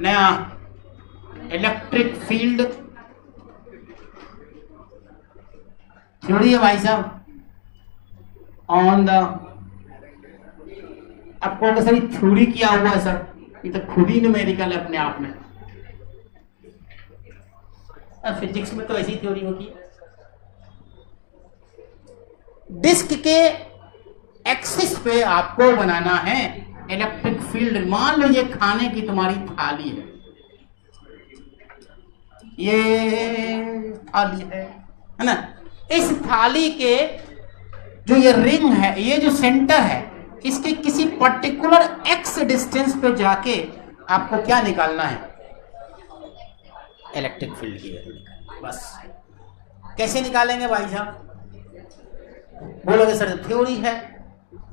नया electric field theory है भाई साहब ऑन द, आपको सर थ्योरी किया हुआ है सर, ये तो खुद ही न्यूमेरिकल है अपने आप में। फिजिक्स में तो ऐसी थ्योरी होती है। डिस्क के एक्सिस पे आपको बनाना है इलेक्ट्रिक फील्ड। मान लो ये खाने की तुम्हारी थाली है, ये थाली है ना। इस थाली के जो ये रिंग है, ये जो सेंटर है, इसके किसी पर्टिकुलर एक्स डिस्टेंस पे जाके आपको क्या निकालना है? इलेक्ट्रिक फील्ड की वैल्यू। बस कैसे निकालेंगे भाई साहब? बोलोगे सर थ्योरी है,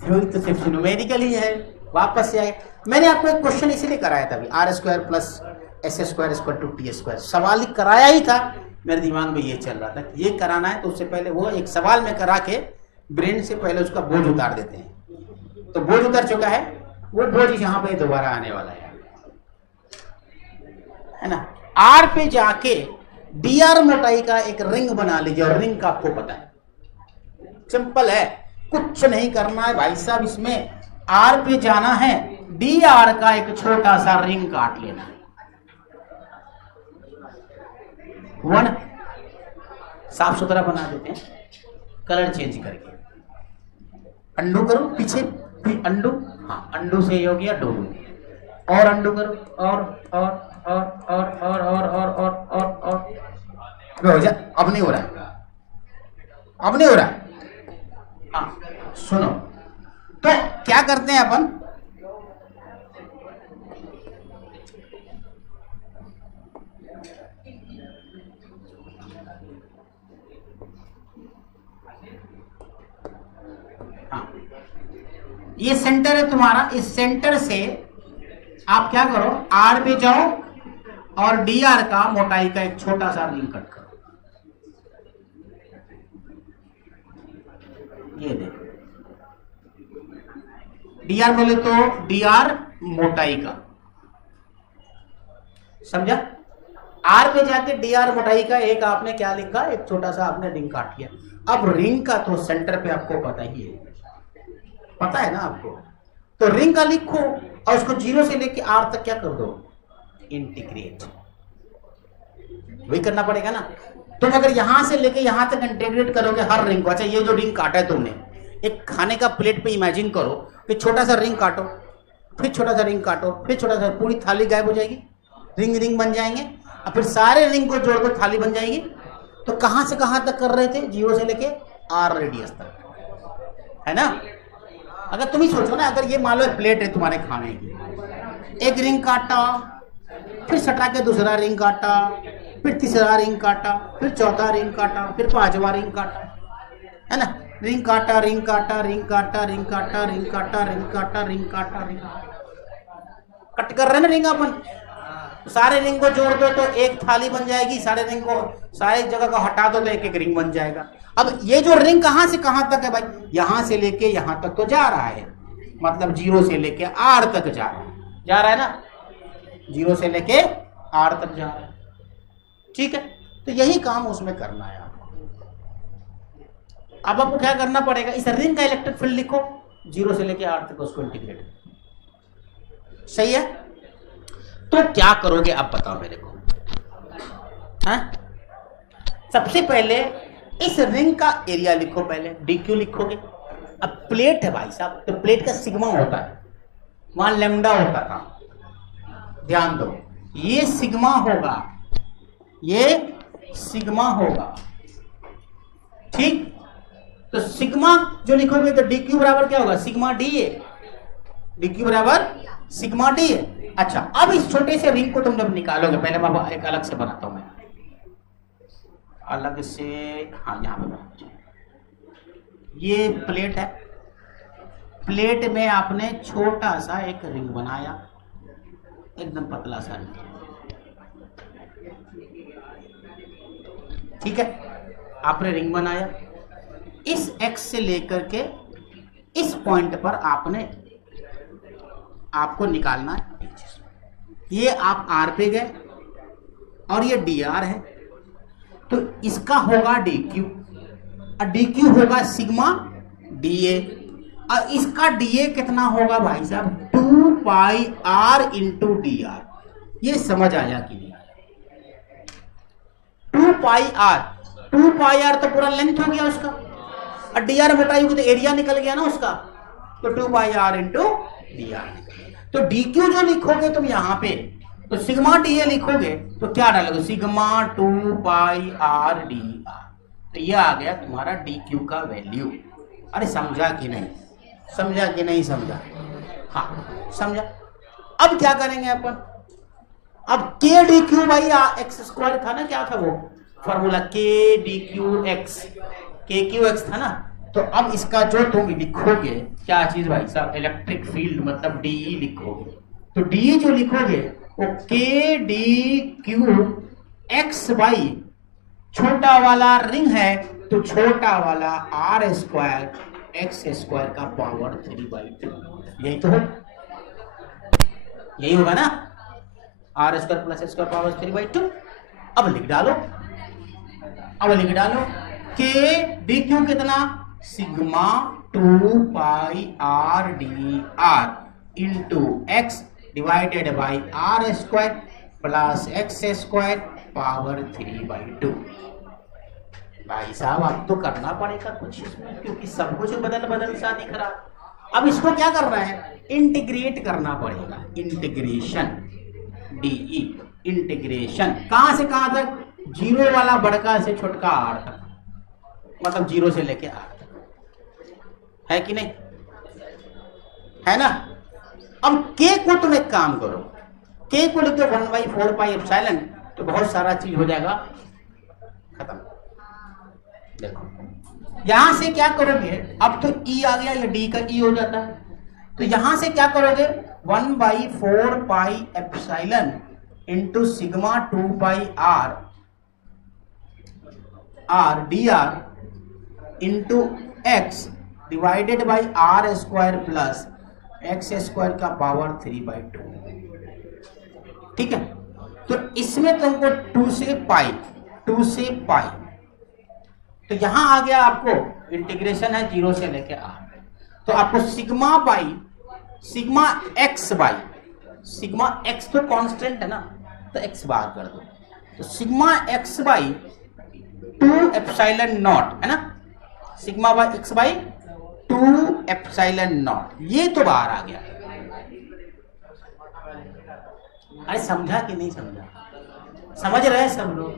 थ्योरी तो सिर्फ न्यूमेरिकल ही है। वापस से आए, मैंने आपको एक क्वेश्चन इसीलिए कराया था अभी, R square plus S square equal to T square. सवाल ही कराया ही था, मेरे दिमाग में ये चल रहा था कि ये कराना है, तो उससे पहले वो एक सवाल में करा के ब्रेन से पहले उसका बोझ उतार देते हैं। तो बोझ उतर चुका है, वो बोझ यहाँ पे दोबारा आने वाला है ना। आर पे जाके डी आर मोटाई का एक रिंग बना लीजिए, और रिंग का आपको पता है, सिंपल है, कुछ नहीं करना है भाई साहब। इसमें आर पे जाना है, डी आर का एक छोटा सा रिंग काट लेना है। वन साफ सुथरा बना देते हैं, कलर चेंज करके। अंडू करो पीछे, अंडू, हाँ अंडू से हो गया डोडू, और अंडू करो, और हो जा। अब नहीं हो रहा है, अब नहीं हो रहा है। हाँ सुनो, तो क्या करते हैं अपन, ये सेंटर है तुम्हारा, इस सेंटर से आप क्या करो, आर पे जाओ और डी आर का मोटाई का एक छोटा सा रिंग कट करो। ये देखो, डी आर बोले तो डी आर मोटाई का, समझा? आर पे जाके डी आर मोटाई का एक आपने क्या लिखा, एक छोटा सा आपने रिंग काट लिया। अब रिंग का तो सेंटर पे आपको पता ही है, पता है ना आपको, तो रिंग का लिखो और उसको 0 से लेके आर तक क्या कर दो, इंटीग्रेट। वही करना पड़ेगा ना। तुम अगर यहां से लेके यहां तक इंटीग्रेट करोगे हर रिंग को, अच्छा ये जो रिंग काटा है तुमने, एक खाने का प्लेट पे इमेजिन करो कि छोटा सा रिंग काटो, फिर छोटा सा रिंग काटो, फिर छोटा सा, पूरी थाली गायब हो जाएगी, रिंग रिंग बन जाएंगे, और फिर सारे रिंग को जोड़ कर थाली बन जाएगी। तो कहां से कहां तक कर रहे थे, 0 से लेके आर रेडियस तक, है ना। अगर तुम ही सोचो ना, अगर ये मान लो प्लेट है तुम्हारे खाने की, एक रिंग काटा, फिर सटा के दूसरा रिंग काटा, फिर तीसरा रिंग काटा, फिर चौथा रिंग काटा, फिर पांचवा रिंग काटा, है ना। रिंग काटा, रिंग काटा, रिंग काटा, रिंग काटा, रिंग काटा, रिंग काटा, रिंग काटा, रिंग कट कर रहे हैं ना रिंग अपन। सारे रिंग को जोड़ दो तो एक थाली बन जाएगी, सारे रिंग को, सारे जगह को हटा दो तो एक एक रिंग बन जाएगा। अब ये जो रिंग कहां से कहां तक है भाई, यहां से लेके यहां तक तो जा रहा है, मतलब 0 से लेके आर तक जा रहा है ना, 0 से लेके आर तक जा रहा है, ठीक है। तो यही काम उसमें करना है आपको। अब आपको क्या करना पड़ेगा, इस रिंग का इलेक्ट्रिक फील्ड लिखो, 0 से लेके आर तक उसको इंटीग्रेट, सही है। तो क्या करोगे अब बताओ मेरे को, हाँ? सबसे पहले इस रिंग का एरिया लिखो, पहले डीक्यू लिखोगे। अब प्लेट है भाई साहब, तो प्लेट का सिग्मा होता है, वहां लैम्डा होता था, ध्यान दो, ये सिग्मा होगा, ये सिग्मा होगा, ठीक। तो सिग्मा जो लिखोगे तो डीक्यू बराबर क्या होगा, सिग्मा डी है, डीक्यू बराबर सिग्मा डी है। अच्छा, अब इस छोटे से रिंग को तुम जब निकालोगे, पहले मैं एक अलग से बनाता हूं, मैं अलग से, हाँ यहां पे ये प्लेट है, प्लेट में आपने छोटा सा एक रिंग बनाया, एकदम पतला सा रिंग, ठीक है। आपने रिंग बनाया, इस एक्स से लेकर के इस पॉइंट पर आपको निकालना है, ये आप आर पे गए और ये डी आर है, तो इसका होगा डी क्यू, और डी क्यू होगा सिग्मा डी ए, और इसका डी ए कितना होगा भाई साहब 2 pi are into D R. ये समझ आया कि नहीं आया? 2 पाई आर, 2 पाई आर तो पूरा लेंथ हो गया उसका, और डी आर मोटाई होगी तो एरिया निकल गया ना उसका, तो 2 pi are into D R. तो डी क्यू जो लिखोगे तुम यहाँ पे, तो सिग्मा डी ए लिखोगे तो क्या डालोगे, sigma 2 pi R D R. तो ये आ गया तुम्हारा डी क्यू का वैल्यू। अरे समझा कि नहीं, समझा कि नहीं समझा? हाँ समझा। अब क्या करेंगे अपन, अब के D Q by x square था ना, क्या था वो फॉर्मूला, के डी क्यू एक्स, के क्यू एक्स था ना। तो अब इसका जो तुम लिखोगे क्या चीज भाई साहब, इलेक्ट्रिक फील्ड मतलब डीई लिखोगे। तो डीई जो लिखोगे वो के डी क्यू एक्स बाई छोटा वाला रिंग है तो छोटा वाला आर स्क्वायर एक्स स्क्वायर का पावर 3/2, यही तो हो, यही होगा ना, R square plus x square power 3/2। अब लिख डालो, अब लिख डालो के डी क्यू कितना, sigma 2 pi R D R into X divided by are square plus x square power 3/2। भाई साहब अब तो करना पड़ेगा कुछ इसमें, क्योंकि सब कुछ बदल बदल सा दिख रहा। अब इसको क्या करना है, इंटीग्रेट करना पड़ेगा, इंटीग्रेशन डीई, इंटीग्रेशन कहां से कहां तक, जीरो वाला बड़का से छोटका आर तक, मतलब जीरो से लेके आर तक, है कि नहीं, है ना। अब के को तुम एक काम करो, के को लिख दो 1/4 पाई एप्सिलॉन, तो बहुत सारा चीज हो जाएगा खत्म। देखो यहां से क्या करोगे, अब तो ई आ गया, ये डी का ई हो जाता है, तो यहां से क्या करोगे 1/4 pi epsilon into sigma 2 pi R R D R into X divided by are square plus x square का पावर 3/2। ठीक है, तो इसमें तुमको 2 से पाई, 2 से पाई, तो यहां आ गया आपको इंटीग्रेशन है 0 से लेके आर, तो आपको sigma by sigma x by, sigma x तो कांस्टेंट है ना, तो एक्स बाहर कर दो, तो sigma x by 2 epsilon not है ना, sigma by x by 2 epsilon naught, ये तो बाहर आ गया। अरे समझा कि नहीं समझा, समझ रहे हैं सब लोग?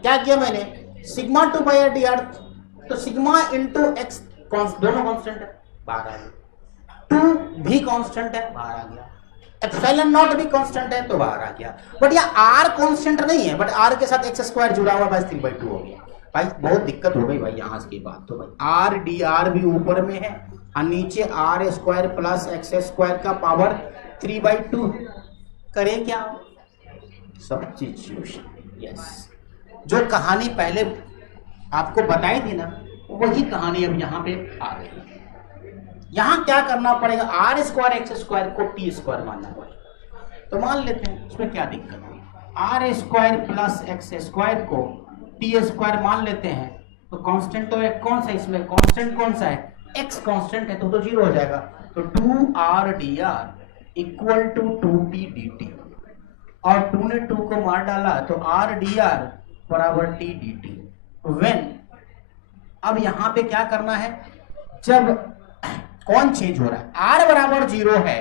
क्या किया मैंने, sigma 2 pi R D R, तो सिग्मा इंटू एक्स दोनों कांस्टेंट है, बाहर आ गया, 2 भी कांस्टेंट है, बाहर आ गया, एप्सिलॉन नॉट भी कांस्टेंट है तो बाहर आ गया। बट ये आर कांस्टेंट नहीं है, बट आर के साथ एक्स स्क्वायर जुड़ा हुआ, बस 3/2 हो गया। भाई बहुत दिक्कत हो गई भाई यहाँ की बात, तो भाई आर डी आर भी ऊपर में है और नीचे R square plus x square का पावर 3/2, करें क्या, सब्स्टिट्यूशन। यस, जो कहानी पहले आपको बताई थी ना, वही कहानी अब यहाँ पे आ गई। यहाँ क्या करना पड़ेगा, आर स्क्वायर एक्स स्क्वायर को टी स्क्वायर मानना पड़ेगा, तो मान लेते हैं, उसमें क्या दिक्कत है, are square plus x square को टी स्क्वायर मान लेते हैं, तो कांस्टेंट तो एक कौन सा, इसमें कांस्टेंट कौन सा है, एक्स कांस्टेंट है, तो 0 हो जाएगा, तो 2r dr equal to 2t dt, और 2 ने 2 को मार डाला तो r dr बराबर t dt। व्हेन, अब यहां पे क्या करना है, जब कौन चेंज हो रहा है, r बराबर 0 है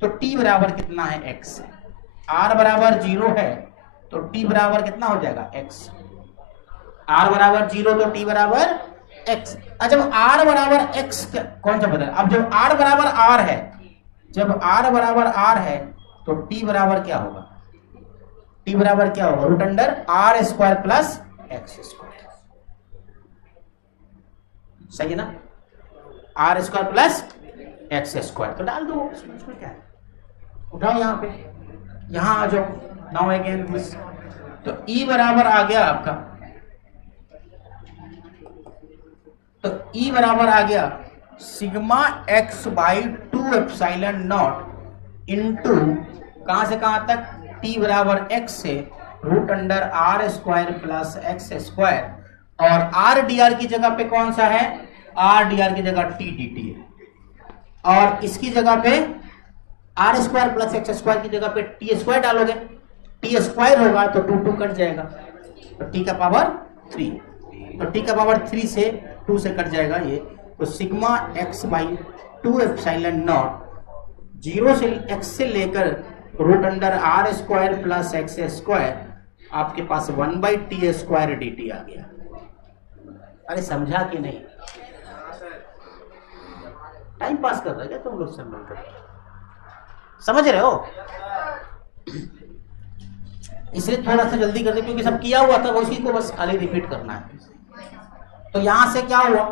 तो t बराबर कितना है, x, r बराबर 0 है तो t बराबर कितना हो जाएगा, x, r बराबर 0 तो t बराबर x। जब r बराबर x कौन सा बदल, अब जब r बराबर r है, जब r बराबर r है तो t बराबर क्या होगा, t बराबर क्या होगा, root under r square plus x square, सही है ना, r square plus x square, तो डाल दो उसमें क्या है, उठाओ यहाँ पे, यहाँ आ जाओ, नाउ अगेन दिस, तो e बराबर आ गया आपका, तो E बराबर आ गया sigma x by 2 epsilon naught into कहां से कहां तक, t बराबर x से root under are square plus x square, और आर डी आर की जगह पे कौन सा है, आर डी आर की जगह टी डी टी है, और इसकी जगह पे r square plus x square की जगह पे टी स्क्वायर डालोगे, टी स्क्वायर होगा तो 2 2 कट जाएगा, तो टी का पावर 3, तो टी का पावर 3 से 2 से कट जाएगा ये, तो sigma x by 2 epsilon naught 0 से x से लेकर root under are square plus x square, आपके पास 1 by T square D T आ गया। अरे समझा कि नहीं, टाइम पास कर रहे तुम लोग सब मिलकर, समझ रहे हो, इसलिए थोड़ा सा जल्दी कर दे क्योंकि सब किया हुआ था, उसी को बस खाली रिपीट करना है। तो यहां से क्या हुआ,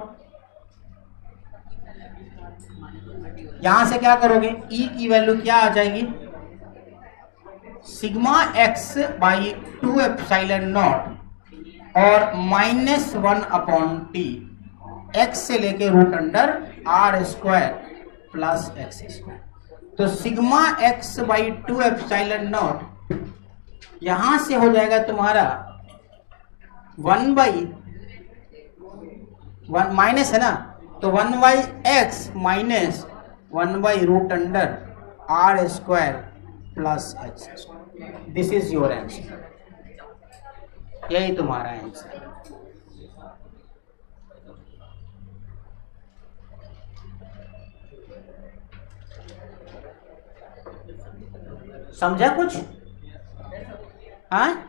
यहां से क्या करोगे, e की वैल्यू क्या आ जाएगी, sigma x by 2 epsilon naught और -1 अपॉन टी, एक्स से लेके root under are square plus x square, तो sigma x by 2 epsilon naught यहां से हो जाएगा तुम्हारा 1 बाई माइनस है ना, तो 1 by x minus 1 by root under are square plus x square, this is your answer, यही तुम्हारा आंसर। समझा कुछ, हाँ,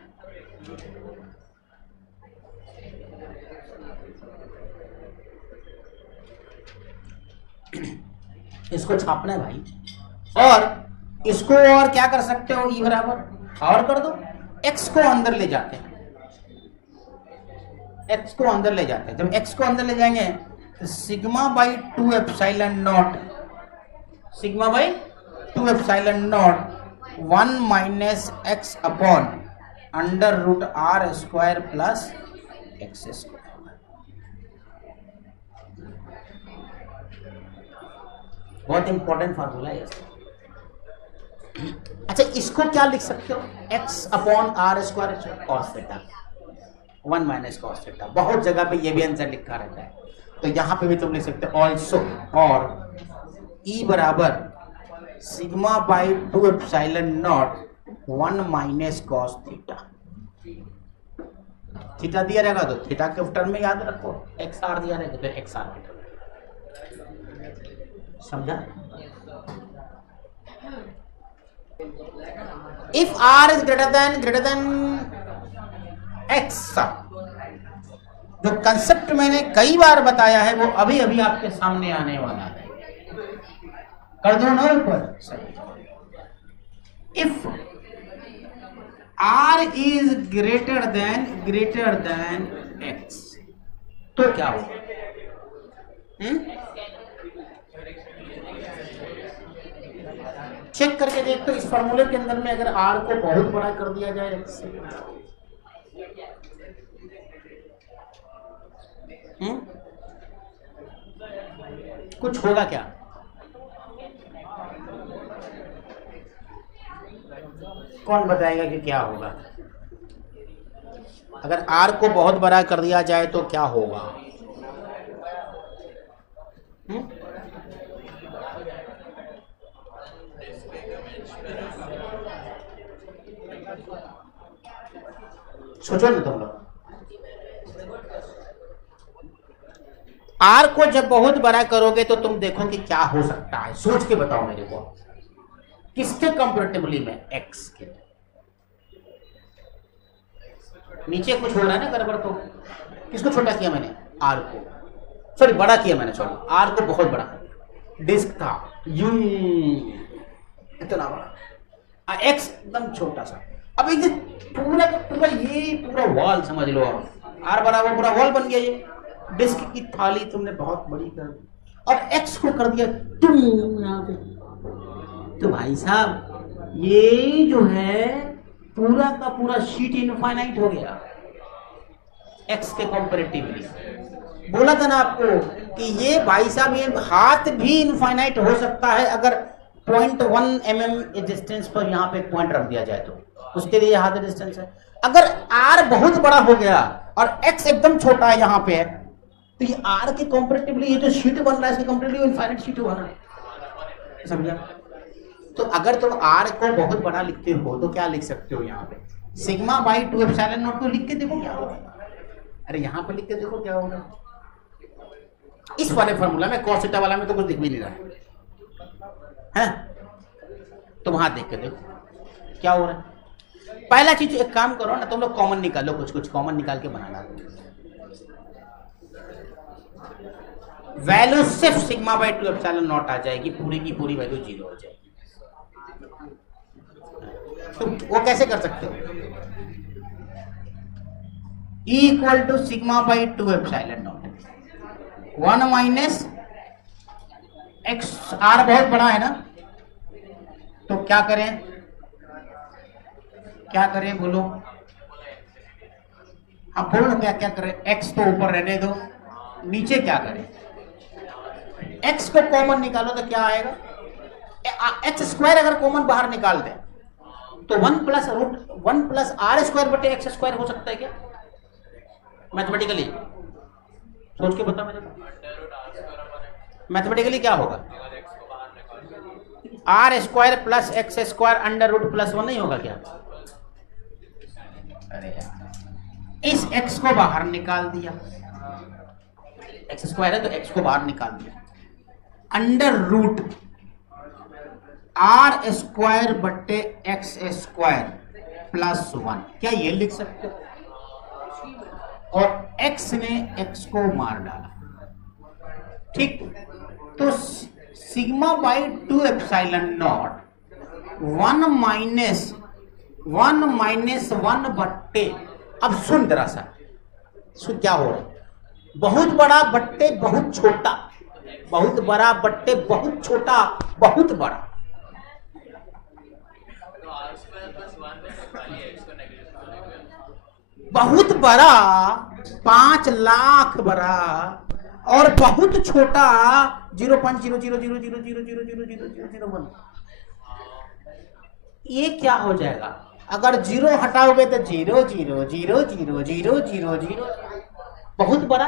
इसको छापना है भाई, और इसको और क्या कर सकते हो, ई बराबर और कर दो, x को अंदर ले जाते हैं, x को अंदर ले जाते हैं, जब x को अंदर ले जाएंगे तो sigma by 2 epsilon naught, sigma by 2 epsilon naught 1 minus x upon under root r square plus x square. बहुत इंपॉर्टेंट फार्मूला है। अच्छा, इसको क्या लिख सकते हो, x upon r square cos theta, 1 minus cos theta, बहुत जगह पे ये भी आंसर लिखा रहता है, तो यहां पे भी तुम लिख सकते हो ऑल्सो, और e बराबर sigma by 2 epsilon naught 1 minus cos theta, theta दिया रहेगा तो थीटा के टर्म में याद रखो, एक्स आर दिया रहेगा तो एक्स आर, समझा। If r is greater than x, जो कंसेप्ट मैंने कई बार बताया है वो अभी अभी आपके सामने आने वाला है, कर दो ना ऊपर। If r is greater than x तो क्या होगा, चेक करके देख, तो इस फॉर्मूले के अंदर में अगर आर को बहुत बड़ा कर दिया जाए एक्स से, कुछ होगा क्या, कौन बताएगा कि क्या होगा, अगर आर को बहुत बड़ा कर दिया जाए तो क्या होगा, सोचो ना तुम लोग, आर को जब बहुत बड़ा करोगे तो तुम देखो कि क्या हो सकता है, सोच के बताओ मेरे को, किसके कंपैरेटिवली में, एक्स के, नीचे कुछ हो रहा है ना गड़बड़, तो किसको छोटा किया मैंने, आर को, सॉरी बड़ा किया मैंने, सॉरी आर को बहुत बड़ा, डिस्क था यूं इतना बड़ा, एक्स एकदम छोटा सा, अब एक पूरा का पूरा ये पूरा वॉल समझ लो, आर बराबर पूरा वॉल बन गया, ये डिस्क की थाली तुमने बहुत बड़ी कर दी, और एक्स को कर दिया तुम यहाँ पे, तो भाई साहब ये जो है पूरा का पूरा शीट इनफाइनाइट हो गया एक्स के कंपैरेटिवली। बोला था ना आपको कि ये भाई साहब ये हाथ भी इनफाइनाइट हो सकता है अगर 0.1 mm डिस्टेंस पर यहाँ पे एक पॉइंट रख दिया जाए तो उसके लिए यहाँ डिस्टेंस है। अगर r बहुत बड़ा हो गया और x एकदम छोटा है यहाँ पे, तो ये r के कंपैरेटिवली ये जो शीट बन रहा है इसके कंपैरेटिवली इनफाइनाइट शीट होगा ना, समझा? तो अगर तुम r को बहुत बड़ा लिखते हो तो क्या लिख सकते हो यहाँ पे, सिग्मा बाई 2 एप्सिलॉन नॉट को लिख के देखो क्या होगा। अरे यहाँ पे लिख के देखो क्या होगा। इस वाले फॉर्मूला में cos थीटा वाला में तो कुछ दिख भी नहीं रहा है, तो वहां देख के देखो क्या हो रहा है। पहला चीज एक काम करो ना, तुम लोग कॉमन निकालो, कुछ कॉमन निकाल के बनाना। वैल्यू सिर्फ सिग्मा बाई 2 एप्सिलॉन नॉट आ जाएगी, पूरी की पूरी वैल्यू 0 हो जाएगी। तो वो कैसे कर सकते हो, E equal to sigma by 2 epsilon naught 1 minus x, r बहुत बड़ा है ना, तो क्या करें बोलो, अब बोलो क्या करें। x तो ऊपर रहने दो, नीचे क्या करें, x को कॉमन निकालो तो क्या आएगा, x स्क्वायर अगर कॉमन बाहर निकाल दें तो 1 प्लस आर स्क्वायर बटे एक्स स्क्वायर हो सकता है क्या, मैथमेटिकली सोच के बता। मैथमेटिकली क्या होगा, r square plus x square under root plus 1 नहीं होगा क्या। अरे यार, इस x को बाहर निकाल दिया, एक्स स्क्वायर है तो x को बाहर निकाल दिया, अंडर रूट आर स्क्वायर बट्टे एक्स स्क्वायर प्लस 1, क्या ये लिख सकते हो। और x ने x को मार डाला, ठीक। तो sigma by 2 epsilon naught 1 minus 1 बट्टे, अब सुन जरा सा, सुन क्या हो रहा है, बहुत बड़ा बट्टे बहुत छोटा, बहुत बड़ा बट्टे बहुत छोटा, बहुत बड़ा। बहुत बड़ा 5 लाख बड़ा और बहुत छोटा 0.0000000001। ये क्या हो जाएगा, अगर 0 हटाओगे तो 0000000, बहुत बड़ा।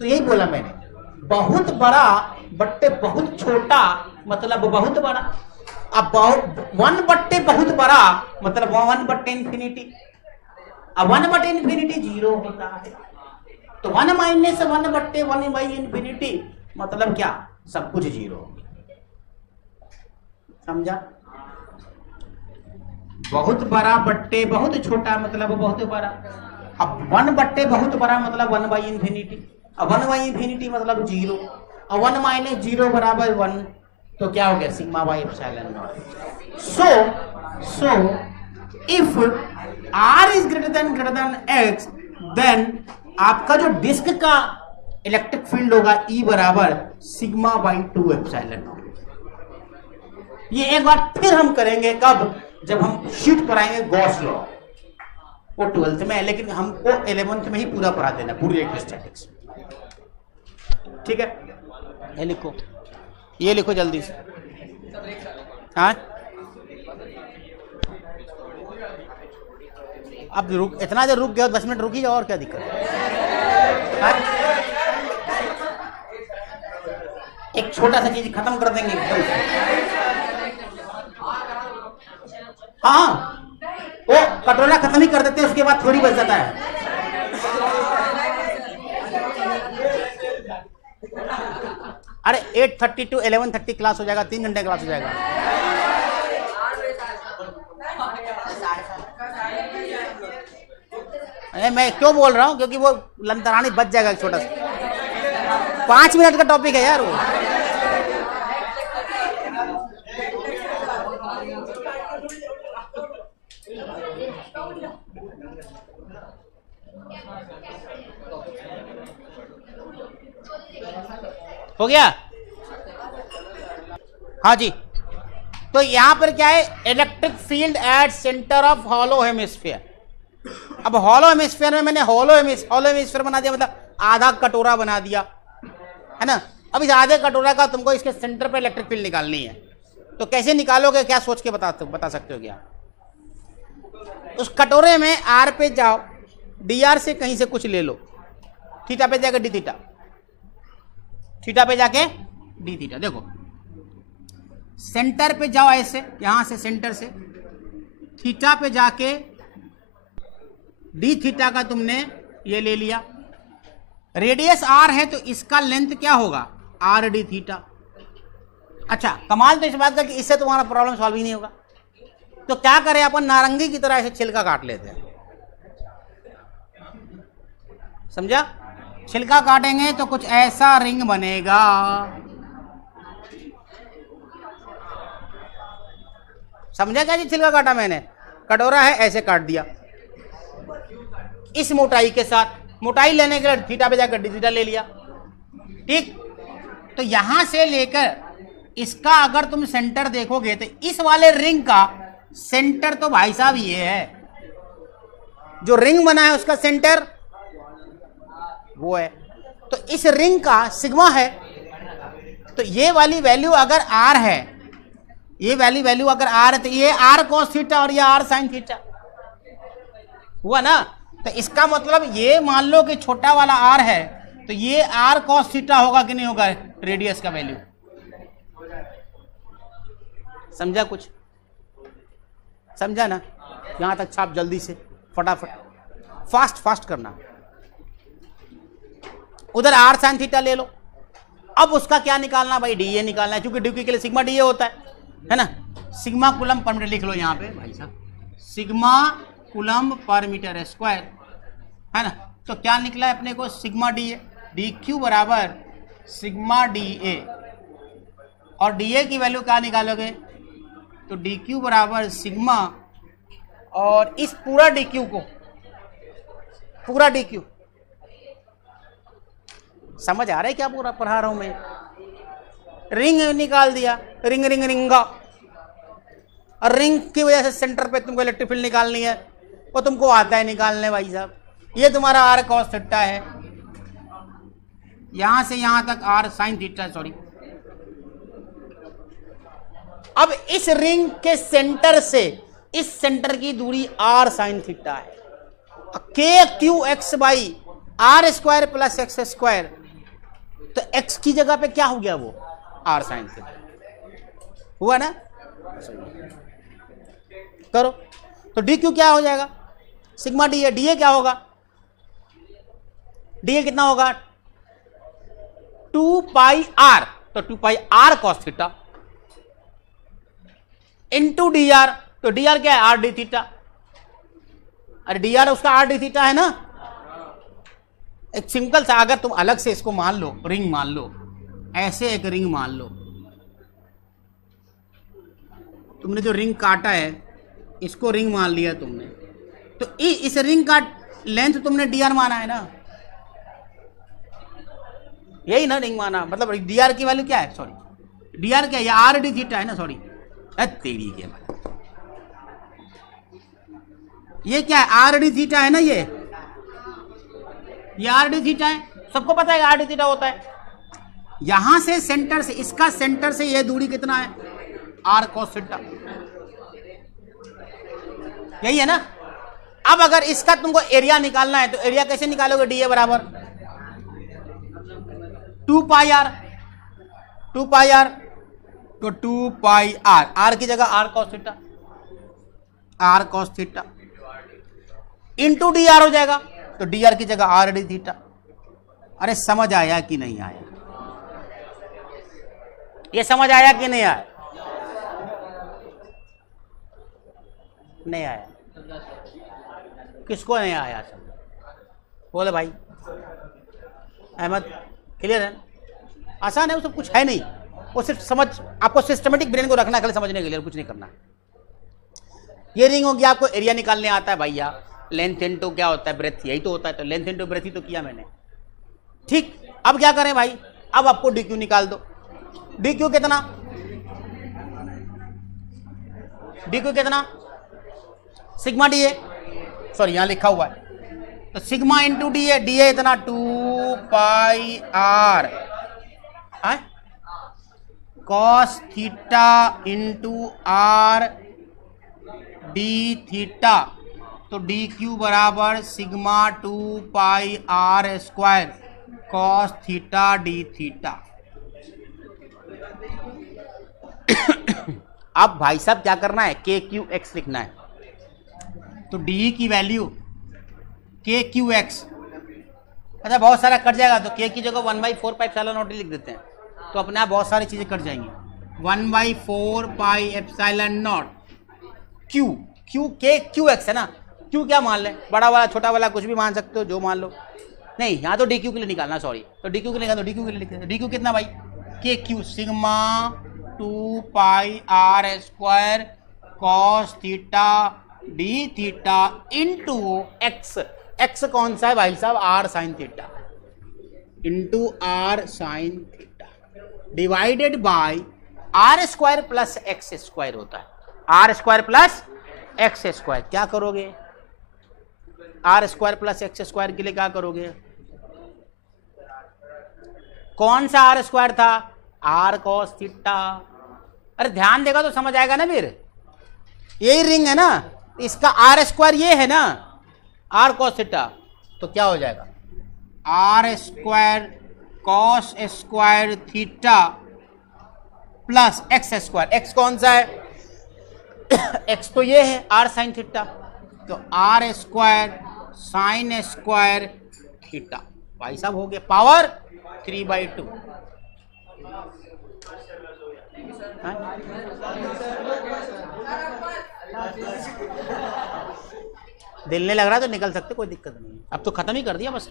तो यही बोला मैंने, बहुत बड़ा बट्टे बहुत छोटा मतलब बहुत बड़ा। अब 1 बट्टे बहुत बड़ा मतलब 1 बट्टे इंफिनिटी, अब 1 बट्टे इंफिनिटी 0 होता है, तो 1 माइनस 1 बट्टे 1 बाई इंफिनिटी मतलब क्या, सब कुछ 0 हो गया, समझा। बहुत बड़ा बट्टे बहुत छोटा मतलब बहुत बड़ा। अब 1 बट्टे बहुत बड़ा मतलब 1 बाई इंफिनिटी, अब 1 बाई इंफिनिटी मतलब 0, अब 1 माइनस 0 बराबर 1, तो क्या हो गया, sigma by epsilon naught. So if r is greater than x, then आपका जो डिस्क का इलेक्ट्रिक फील्ड होगा E बराबर सिग्मा बाई 2 एप्सिलॉन नॉट। ये एक बार फिर हम करेंगे, कब, जब हम शीट पर आएंगे गॉस लॉ, वो 12th में है, लेकिन हमको 11th में ही पूरा पढ़ा देना, पूरी इलेक्ट्रोस्टैटिक्स, ठीक है। ये लिखो जल्दी से, हाँ। अब इतना देर रुक गया, 10 मिनट रुकी जाओ, और क्या दिक्कत है। एक छोटा सा चीज खत्म कर देंगे एकदम से। हाँ, वो कटोरा खत्म ही कर देते हैं, उसके बाद थोड़ी बच जाता है। अरे 8:30 to 11:30 क्लास हो जाएगा, 3 घंटे क्लास हो जाएगा। मैं क्यों बोल रहा हूँ, क्योंकि वो लंतरानी बच जाएगा, छोटा सा 5 मिनट का टॉपिक है यार वो। हो गया, हाँ जी। तो यहां पर क्या है, electric field at centre of hollow hemisphere. अब हॉलो हेमिस्फीयर में मैंने हॉलो हेमिस्फीयर बना दिया, मतलब आधा कटोरा बना दिया, है ना। अब इस आधे कटोरा का तुमको इसके सेंटर पे इलेक्ट्रिक फील्ड निकालनी है, तो कैसे निकालोगे, क्या सोच के बता सकते हो क्या? उस कटोरे में आर पे जाओ, डी आर से कहीं से कुछ ले लो, थीटा पे जाके डी थीटा, थीटा पे जाके डी थीटा। देखो सेंटर पे जाओ ऐसे, यहां से सेंटर से थीटा पे जाके डी थीटा का तुमने ये ले लिया। रेडियस आर है तो इसका लेंथ क्या होगा, आर डी थीटा। अच्छा कमाल तो इस बात का कि इससे तुम्हारा प्रॉब्लम सॉल्व ही नहीं होगा, तो क्या करें अपन, नारंगी की तरह ऐसे छिलका काट लेते हैं, समझा? छिलका काटेंगे तो कुछ ऐसा रिंग बनेगा। समझा क्या जी? छिलका काटा मैंने, कटोरा है ऐसे काट दिया इस मोटाई के साथ, मोटाई लेने के लिए थीटा पे जाकर डी थीटा ले लिया, ठीक। तो यहां से लेकर इसका अगर तुम सेंटर देखोगे तो इस वाले रिंग का सेंटर तो भाई साहब ये है, जो रिंग बना है उसका सेंटर वो है। तो इस रिंग का सिग्मा है, तो ये वाली वैल्यू अगर आर है, ये वाली वैल्यू अगर आर है तो ये आर कॉस थीटा और ये आर साइन थीटा हुआ ना। तो इसका मतलब ये मान लो कि छोटा वाला आर है तो ये आर कॉस थीटा होगा कि नहीं होगा, रेडियस का वैल्यू। समझा कुछ? समझा ना? यहां तक छाप जल्दी से, फटाफट, फास्ट फास्ट करना। उधर आर साइन थीटा ले लो, अब उसका क्या निकालना भाई, डीए निकालना है, क्योंकि ड्यूकी के लिए सिग्मा डीए होता है ना। सिग्मा कूलम पर मीटर लिख लो यहाँ पे भाई साहब, सिग्मा कूलम पर मीटर स्क्वायर, है ना। तो क्या निकला है अपने को, सिग्मा डीए, डी क्यू बराबर सिग्मा डीए, और डीए की वैल्यू क्या निकालोगे, तो डी क्यू बराबर सिग्मा, और इस पूरा डी क्यू को, पूरा डी क्यू, समझ आ रहा है क्या पूरा पढ़ा रहा हूं मैं? रिंग निकाल दिया, रिंग रिंग रिंगा, और रिंग की वजह से सेंटर पे तुमको इलेक्ट्रिक फील्ड निकालनी है, वो तुमको आता है निकालने भाई साहब। ये तुम्हारा आर कॉस थीटा है, यहां से यहां तक आर साइन थीटा, सॉरी। अब इस रिंग के सेंटर से इस सेंटर की दूरी आर साइन थीटा है, k q x by are square plus x square, तो एक्स की जगह पे क्या हो गया, वो आर साइन थीटा हुआ ना। करो तो डी क्यू क्या हो जाएगा, sigma D A, D A क्या होगा, डी ए कितना होगा, 2 पाई आर, तो 2 pi R cos theta into D R, तो डी आर क्या है, आर डी थीटा। अरे डी आर उसका आर डी थीटा है ना। एक सिंपल सा, अगर तुम अलग से इसको मान लो, रिंग मान लो, ऐसे एक रिंग मान लो, तुमने जो रिंग काटा है इसको रिंग मान लिया तुमने, तो इस रिंग का लेंथ तुमने डी आर माना है ना, यही ना रिंग माना, मतलब डी आर की वैल्यू क्या है, सॉरी डी आर क्या है, आर डी थीटा है ना, सॉरी तेरी के, ये क्या है, आर डी थीटा है ना, ये आर डी थीटा है, सबको पता है आर डी थीटा होता है। यहां से सेंटर से, इसका सेंटर से ये दूरी कितना है, आर कॉस थीटा, यही है ना। अब अगर इसका तुमको एरिया निकालना है तो एरिया कैसे निकालोगे, डी ए बराबर 2 पाई आर, 2 पाई आर, तो 2 पाई आर, आर की जगह r cos theta, r cos theta into D r हो जाएगा, तो डी आर की जगह आर डी थीटा। अरे समझ आया कि नहीं आया, ये समझ आया कि नहीं आया, नहीं आया, किसको नहीं आया समझ, बोले भाई अहमद, क्लियर है, आसान है, वो सब कुछ है नहीं, वो सिर्फ समझ, आपको सिस्टमेटिक ब्रेन को रखना है, समझने के लिए कुछ नहीं करना। ये रिंग होगी, आपको एरिया निकालने आता है भैया, लेंथ इनटू क्या होता है, ब्रेथ, यही तो होता है, तो लेंथ इनटू ब्रेथ ही तो किया मैंने, ठीक। अब क्या करें भाई, अब आपको डी क्यू निकाल दो, डी क्यू कितना, डी क्यू कितना, सिग्मा डी ए, सॉरी यहां लिखा हुआ है, तो सिग्मा इंटू डी ए इतना 2 pi R cos theta into R D theta, तो डी क्यू बराबर sigma 2 pi are square cos theta D theta. अब भाई साहब क्या करना है, के क्यू एक्स लिखना है। तो डी की वैल्यू के क्यू एक्स, अच्छा बहुत सारा कट जाएगा, तो के की जगह 1/4 पाई एप्सिलॉन नॉट लिख देते हैं, तो अपने आप बहुत सारी चीज़ें कट जाएंगी। 1/4 pi epsilon not Q, Q के क्यू एक्स है ना, क्यू क्या मान लें, बड़ा वाला छोटा वाला कुछ भी मान सकते हो, जो मान लो। नहीं यहाँ तो डी क्यू के लिए निकालना, सॉरी, तो डी क्यू के लिए निकाल, तो डी क्यू के लिए लिखते हैं। डी क्यू कितना भाई, k q sigma 2 pi are square cos theta D theta into x, x कौन सा है भाई साहब, r sine theta, into r sine theta divided by r square plus x square होता है, are square plus x square. क्या करोगे, r square plus x square के लिए क्या करोगे, कौन सा आर स्क्वायर था, आर कॉस थीटा। अरे ध्यान देगा तो समझ आएगा ना, फिर यही रिंग है ना, इसका आर स्क्वायर ये है ना, आर कॉस थीटा, तो क्या हो जाएगा, r square cos square theta plus x square, x कौन सा है, एक्स तो ये है आर साइन थीटा, तो r square sine square theta. भाई साहब हो गया पावर 3/2। दिल नहीं लग रहा तो निकल सकते, कोई दिक्कत नहीं है। अब तो खत्म ही कर दिया बस,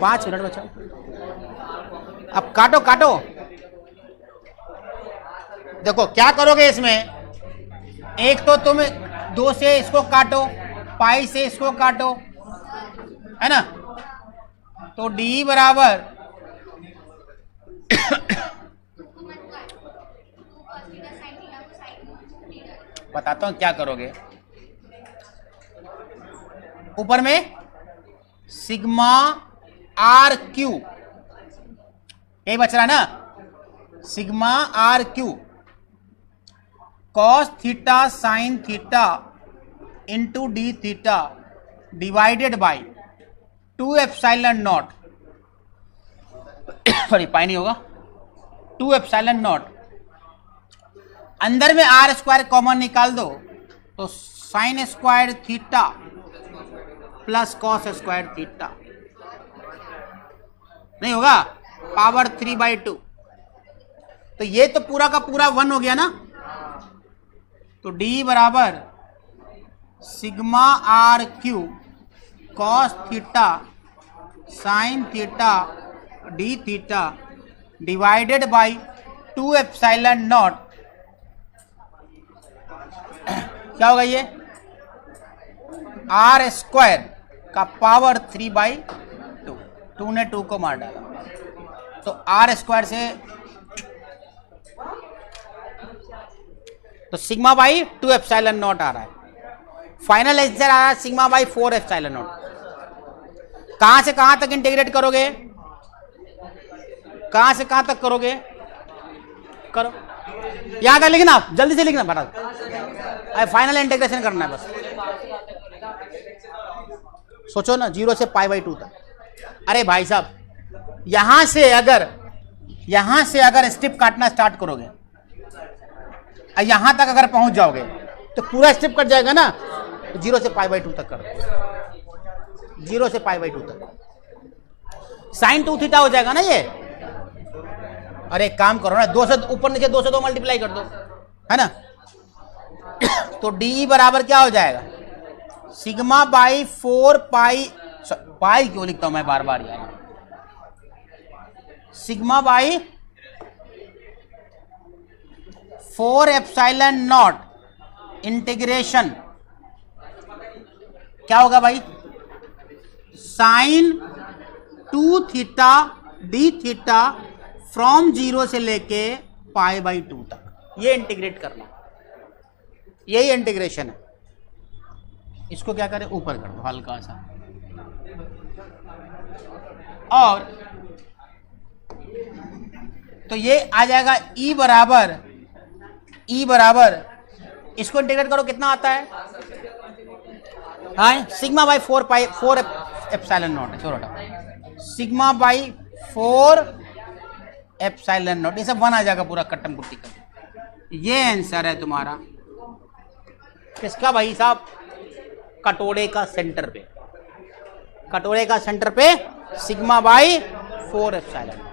5 मिनट बचा। अब काटो काटो, देखो क्या करोगे इसमें, एक तो तुम 2 से इसको काटो, पाई से इसको काटो, है ना, तो डी बराबर बताता हूं क्या करोगे, ऊपर में सिग्मा आर क्यू, यही बच रहा ना, sigma r q cos theta sine theta into d theta divided by 2 epsilon naught, sorry pi नहीं होगा, 2 एप्सिलॉन नॉट, अंदर में आर स्क्वायर कॉमन निकाल दो, तो sign square theta plus cos square theta, नहीं होगा, पावर 3/2। तो ये तो पूरा का पूरा 1 हो गया ना, तो D बराबर sigma r q cos theta sine theta D theta divided by 2 epsilon naught, क्या होगा ये, आर स्क्वायर का पावर 3/2, 2 ने 2 को मार डाला, तो आर स्क्वायर से, तो सिग्मा बाई 2 एप्सिलॉन नॉट आ रहा है, फाइनल आंसर आ रहा है सिग्मा बाई 4 एप्सिलॉन नॉट। कहां से कहां तक इंटीग्रेट करोगे, कहां से कहां तक करोगे, करो, यहां का लिखना, जल्दी से लिखना फटाफट, फाइनल इंटीग्रेशन करना है बस, सोचो ना 0 से π/2 तक। अरे भाई साहब यहां से अगर स्ट्रिप काटना स्टार्ट करोगे, यहां तक अगर पहुंच जाओगे तो पूरा स्ट्रिप कट जाएगा ना, तो 0 से π/2 तक कर दो, 0 से π/2 तक साइन 2 थीटा हो जाएगा ना ये। अरे एक काम करो ना, 2 से ऊपर नीचे 2 से 2 मल्टीप्लाई कर दो, है ना, तो डी बराबर क्या हो जाएगा, सिग्मा बाई 4 पाई, पाई क्यों लिखता हूं मैं बार बार यार, sigma by 4 epsilon naught integration, क्या होगा भाई, sine 2 theta D theta from 0 से लेके π/2 तक, ये इंटीग्रेट करना, यही इंटीग्रेशन है। इसको क्या करें, ऊपर कर दो हल्का सा, और तो ये आ जाएगा ई बराबर इसको इंटीग्रेट करो कितना आता है, हाँ सिग्मा बाई 4 एप्सिलॉन नॉट, छोड़ो सिग्मा बाई 4 एप्सिलॉन नॉट, ये सब 1 आ जाएगा पूरा कट्टम कुट्टी का। ये आंसर है तुम्हारा किसका भाई साहब, कटोरे का सेंटर पे, कटोरे का सेंटर पे सिग्मा बाई 4 एप्सिलॉन।